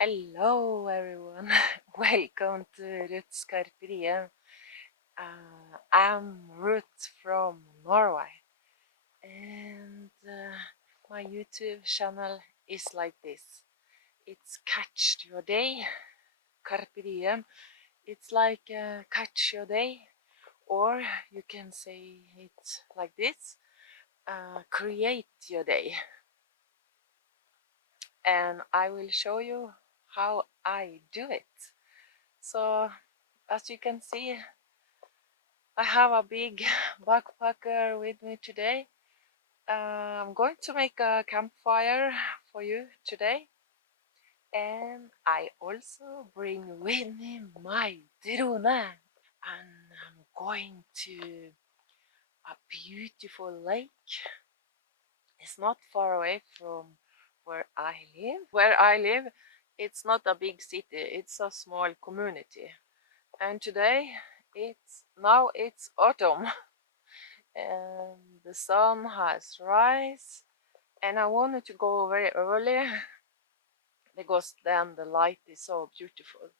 Hello everyone, welcome to ruthscarpediem. I'm Ruth from Norway, and my YouTube channel is like this. It's Catch Your Day, Carpe Diem. It's like Catch Your Day, or you can say it like this, Create Your Day. And I will show you how I do it. So, as you can see, I have a big backpacker with me today. I'm going to make a campfire for you today. And I also bring with me my drone. And I'm going to a beautiful lake. It's not far away from where I live. Where I live, it's not a big city, it's a small community. And today it's autumn and the sun has rise, and I wanted to go very early because then the light is so beautiful.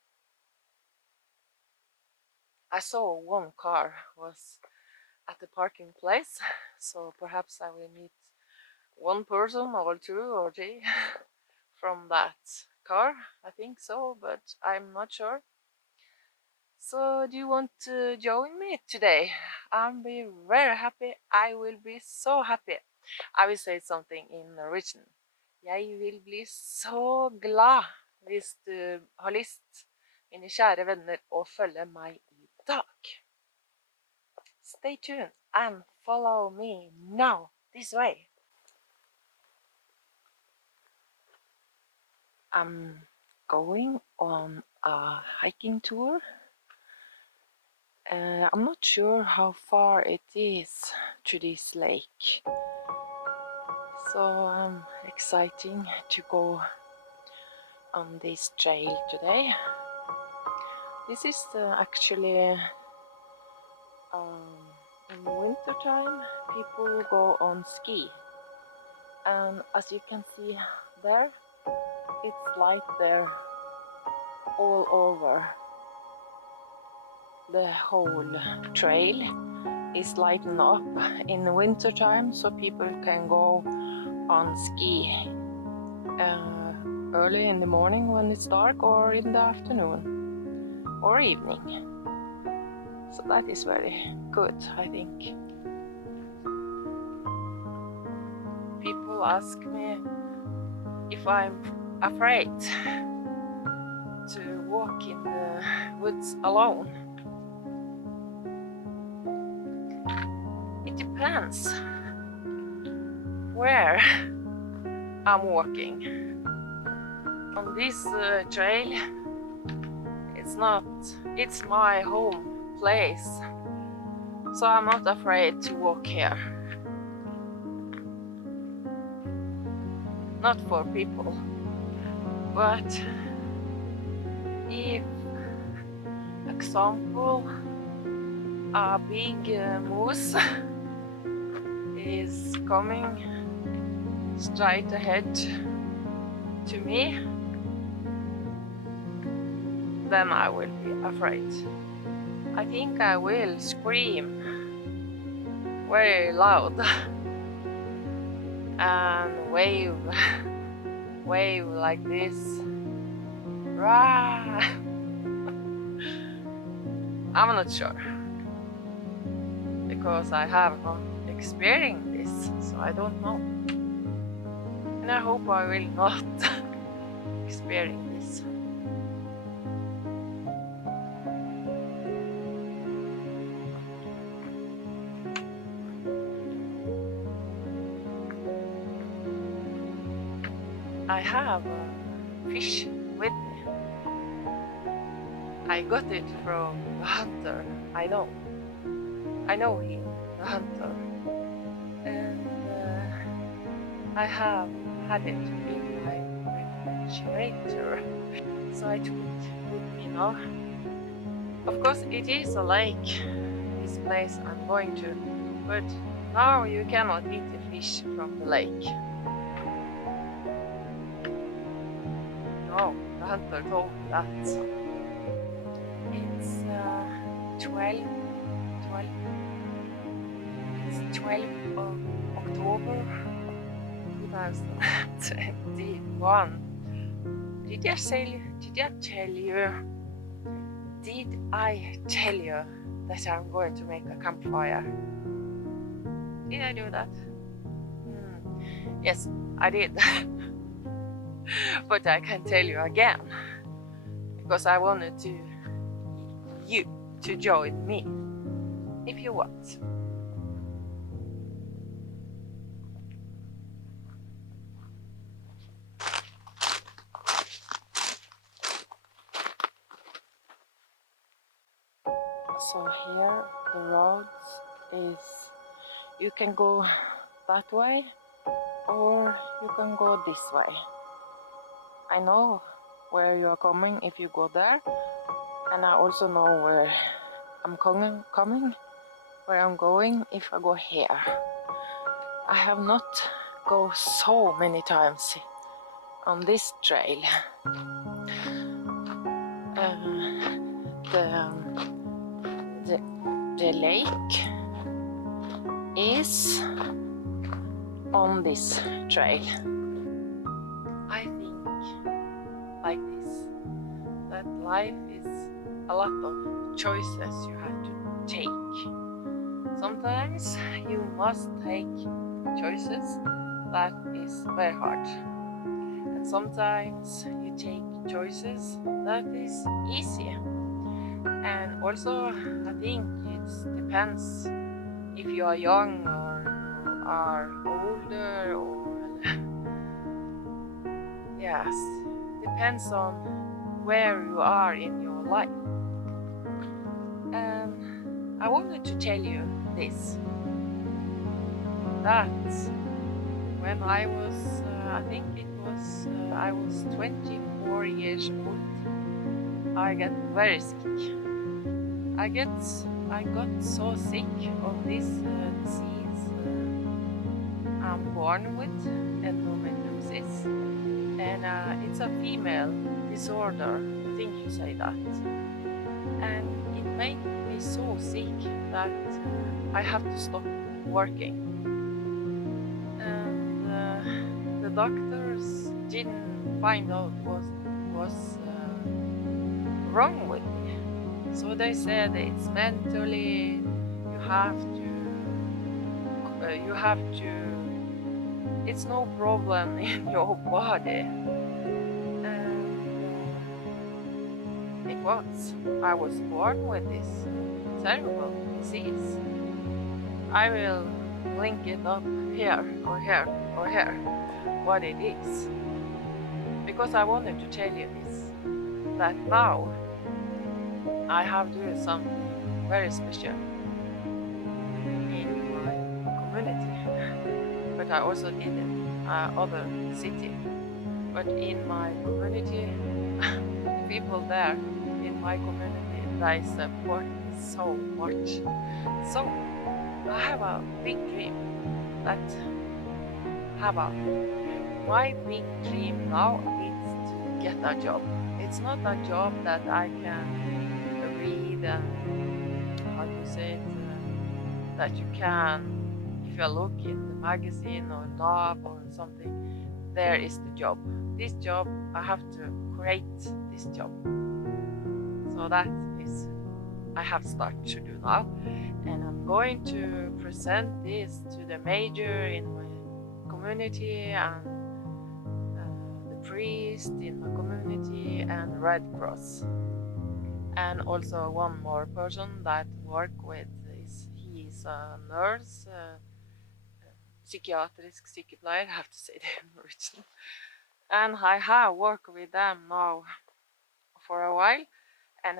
I saw one car was at the parking place, so perhaps I will meet one person or two or three from that car. I think so, but I'm not sure. So do you want to join me today? I'll be very happy. I will be so happy. I will say something in Norwegian. Jeg vil bli så glad hvis du har lyst, mine kjære venner, å følge meg i dag. Stay tuned and follow me now, this way. I'm going on a hiking tour. I'm not sure how far it is to this lake, so exciting to go on this trail today. This is actually in winter time people go on ski, and as you can see there, it's light there all over. The whole trail is lightened up in winter time, so people can go on ski early in the morning when it's dark, or in the afternoon or evening. So that is very good, I think. People ask me if I'm afraid to walk in the woods alone. It depends where I'm walking. On this trail, it's my home place, so I'm not afraid to walk here. Not for people, but if, example, a big moose is coming straight ahead to me, then I will be afraid. I think I will scream very loud and wave like this. Rah! I'm not sure, because I have not experienced this, so I don't know. And I hope I will not experience this. I have a fish with me. I got it from the hunter. I know him, the hunter, and I have had it in my refrigerator, so I took it with me now. Of course, it is a lake, this place I'm going to, but now you cannot eat the fish from the lake. No, hunter told me that it's 12, 12, it's 12th of October 2021. Did I tell you that I'm going to make a campfire? Did I do that? Yes, I did. But I can tell you again, because I wanted you to join me, if you want. So here the roads is, you can go that way or you can go this way. I know where you are coming if you go there, and I also know where I'm coming, where I'm going if I go here. I have not go so many times on this trail. The lake is on this trail. I think like this, that life is a lot of choices you have to take. Sometimes you must take choices that is very hard, and sometimes you take choices that is easy. And also I think it depends if you are young or you are older, or yes, depends on where you are in your life. And I wanted to tell you this, that when I was, I think it was, I was 24 years old, I got very sick. I got so sick of this disease I'm born with, endometriosis, and it's a female disorder, I think you say that, and it made me so sick that I have to stop working, and the doctors didn't find out what was wrong with me. So they said it's mentally, it's no problem in your body. And I was born with this terrible disease. I will link it up here, or here, or here, what it is. Because I wanted to tell you this, that now I have to do something very special in my community, but I also did it in other city. But in my community, people there in my community, they support me so much. So I have a big dream. My big dream now is to get a job. It's not a job that I can read and how do you say it, that you can, if you look in the magazine or NAV or something, there is the job. This job, I have to create this job. So that is I have started to do now, and I'm going to present this to the major in my community, and the priest in my community, and the Red Cross. And also one more person that work with this. He's a nurse, psychiatrisk sykepleier, I have to say it in Norwegian. And I have worked with them now for a while, and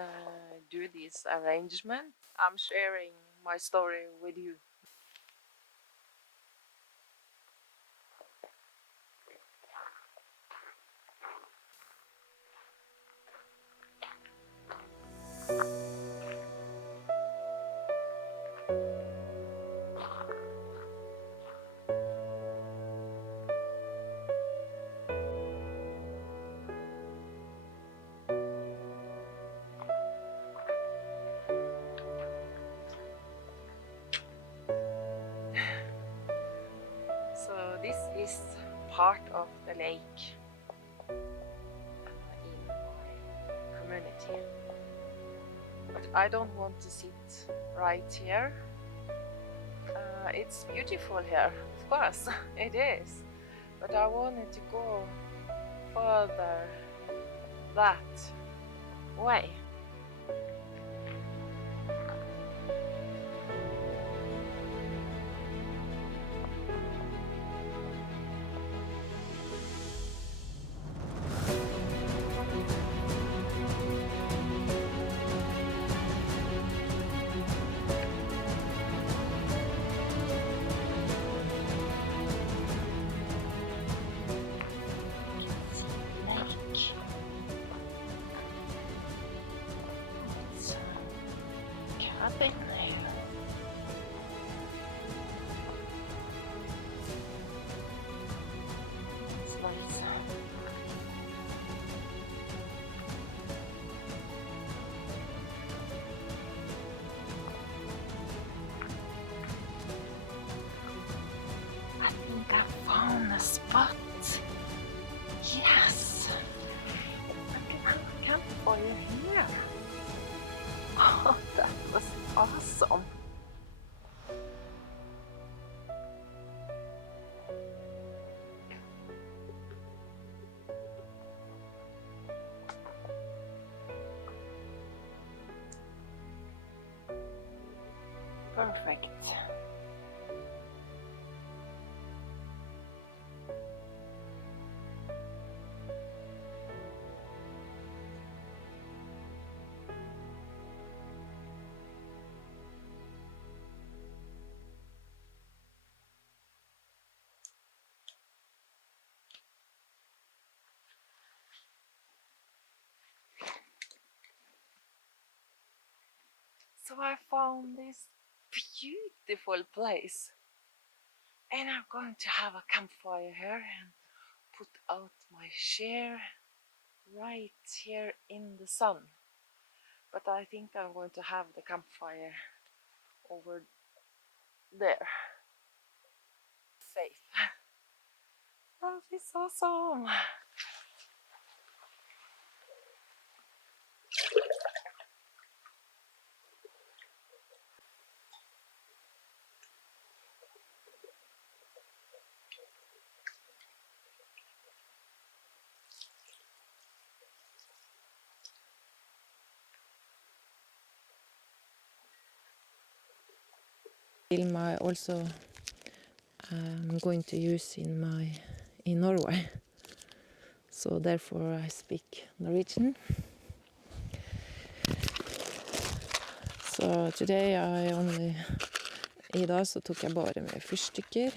do this arrangement. I'm sharing my story with you. this part of the lake in my community. But I don't want to sit right here. It's beautiful here, of course, it is. But I wanted to go further that way. Cabin here. It's nice. I think I found a spot. Yes. I can have a campfire here. Oh, that was awesome. Perfect. So I found this beautiful place, and I'm going to have a campfire here and put out my chair right here in the sun. But I think I'm going to have the campfire over there. Safe. That is awesome. Film I also I'm going to use in Norway, so therefore I speak Norwegian. Så today I dag så tok jeg bare med fyrstikker.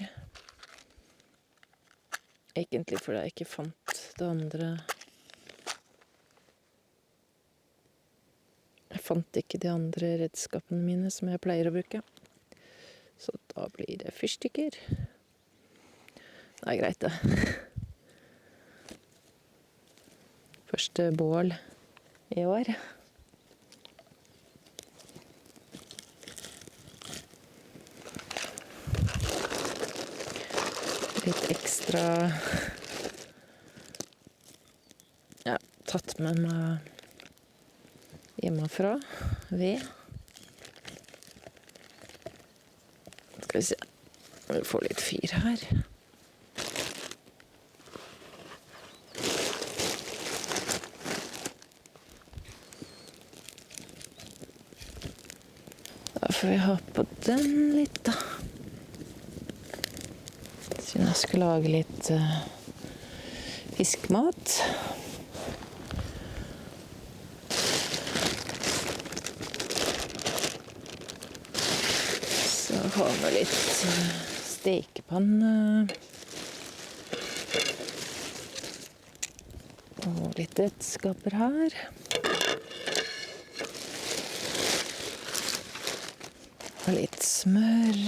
Egentlig fordi jeg ikke fant det andre. Jeg fant ikke de andre redskapene mine som jeg pleier å bruke. Så da blir det fyrstikker. Det er greit det. Første bål I år. Litt ekstra tatt med meg hjemmefra ved. Skal vi se om vi får litt fyr her. Da får vi ha på den litt da. Siden jeg skal lage litt fiskmat. Så har vi litt stekepanne. Og litt redskaper her. Og litt smør.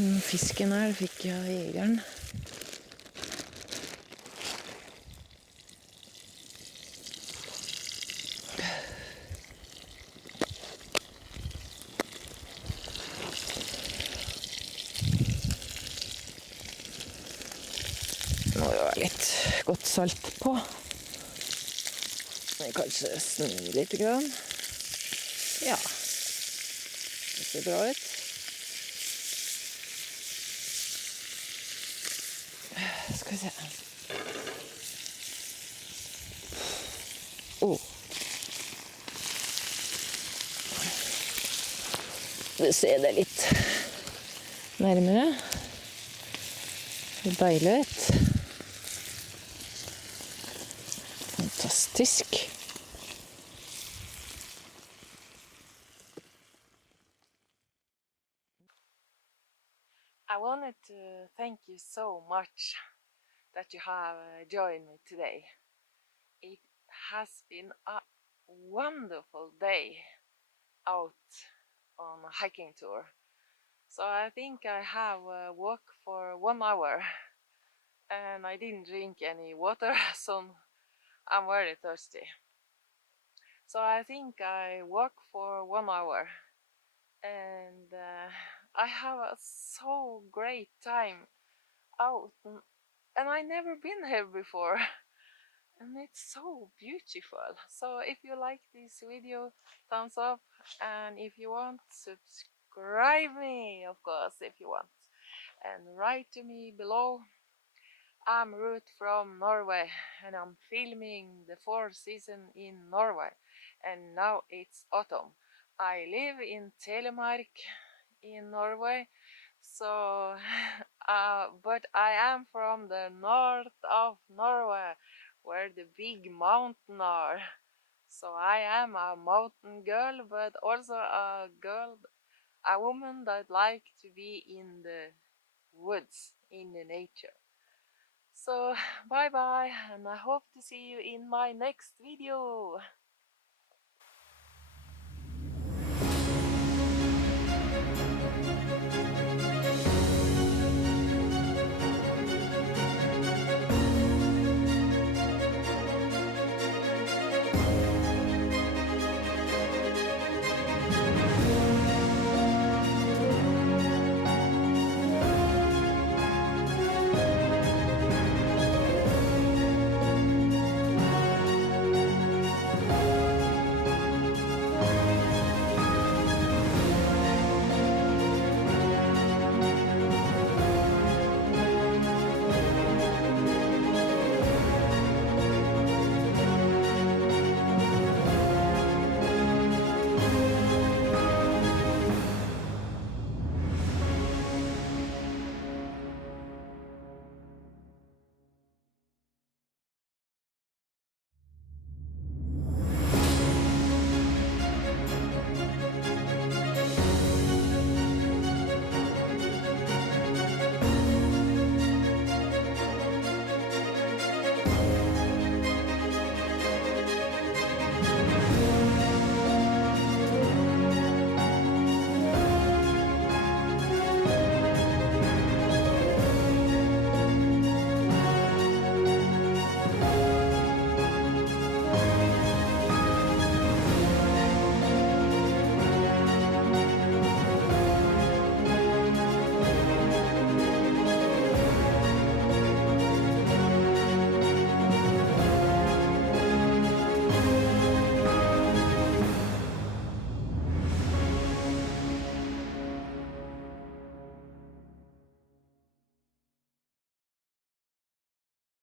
Fisken her fikk jeg av jegeren. Nå må det være litt godt salt på. Så vi kanskje snur litt grann. Ja, det ser bra ut. Skal vi se. Du ser det litt nærmere. Det er deilig ut. Fantastisk. I wanted to thank you so much that you have joined me today. It has been a wonderful day out on a hiking tour. So I think I have walked for 1 hour and I didn't drink any water, so I'm very thirsty. So I think I walked for 1 hour and I have a so great time out, and I never been here before. And it's so beautiful. So if you like this video, thumbs up, and if you want, subscribe me, of course, if you want, and write to me below. I'm Ruth from Norway, and I'm filming the 4th season in Norway, and now it's autumn. I live in Telemark in Norway, so but I am from the north of Norway, where the big mountains are. So I am a mountain girl, but also a woman that like to be in the woods, in the nature. So bye bye, and I hope to see you in my next video.